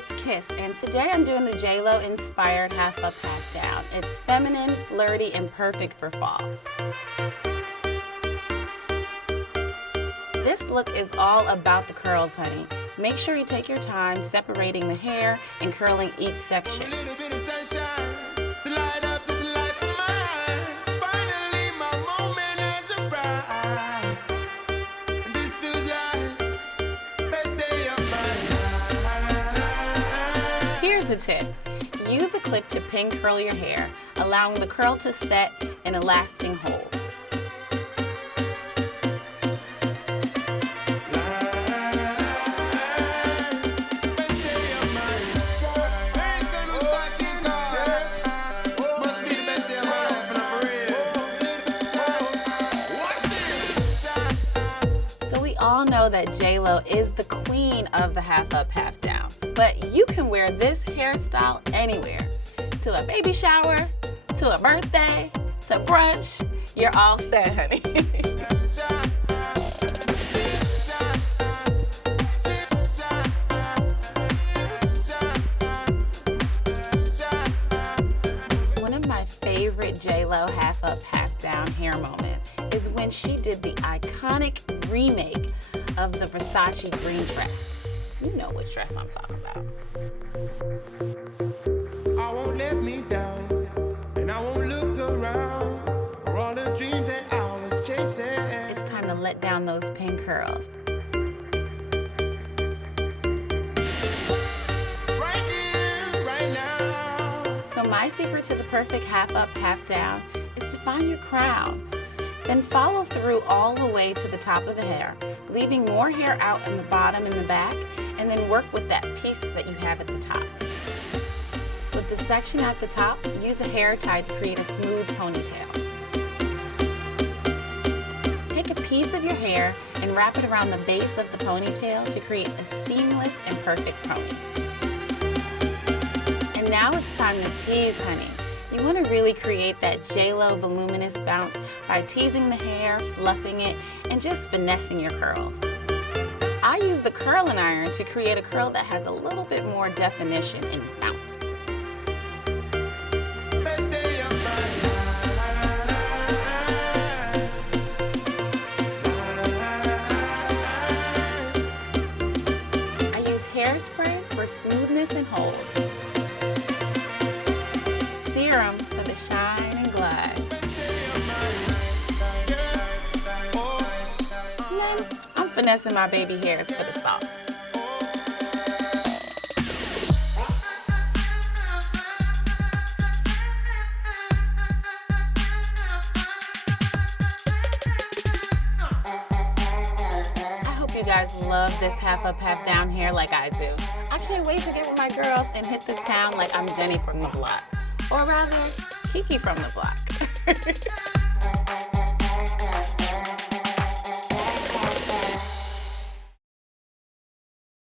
it's Kiss, and today I'm doing the JLO inspired half up, half down. It's feminine, flirty, and perfect for fall. This look is all about the curls, honey. Make sure you take your time separating the hair and curling each section. Here's a tip. Use a clip to pin curl your hair, allowing the curl to set in a lasting hold. So we all know that JLO is the queen of the half up, half down. But you can wear this hairstyle anywhere. To a baby shower, to a birthday, to brunch, you're all set, honey. One of my favorite JLO half up, half down hair moments is when she did the iconic remake of the Versace green dress. You know which dress I'm talking about. I won't let me down, and I won't look around for all the dreams that I was chasing. It's time to let down those pin curls. Right here, right now. So my secret to the perfect half up, half down is to find your crown. Then follow through all the way to the top of the hair, leaving more hair out in the bottom and the back, and then work with that piece that you have at the top. With the section at the top, use a hair tie to create a smooth ponytail. Take a piece of your hair and wrap it around the base of the ponytail to create a seamless and perfect pony. And now it's time to tease, honey. You want to really create that JLO voluminous bounce by teasing the hair, fluffing it, and just finessing your curls. I use the curling iron to create a curl that has a little bit more definition and bounce. I use hairspray for smoothness and hold. Serum for the shine and glide. And then I'm finessing my baby hairs for the sauce. I hope you guys love this half up, half down hair like I do. I can't wait to get with my girls and hit this town like I'm Jenny from the block. Or rather, Kiki from the block.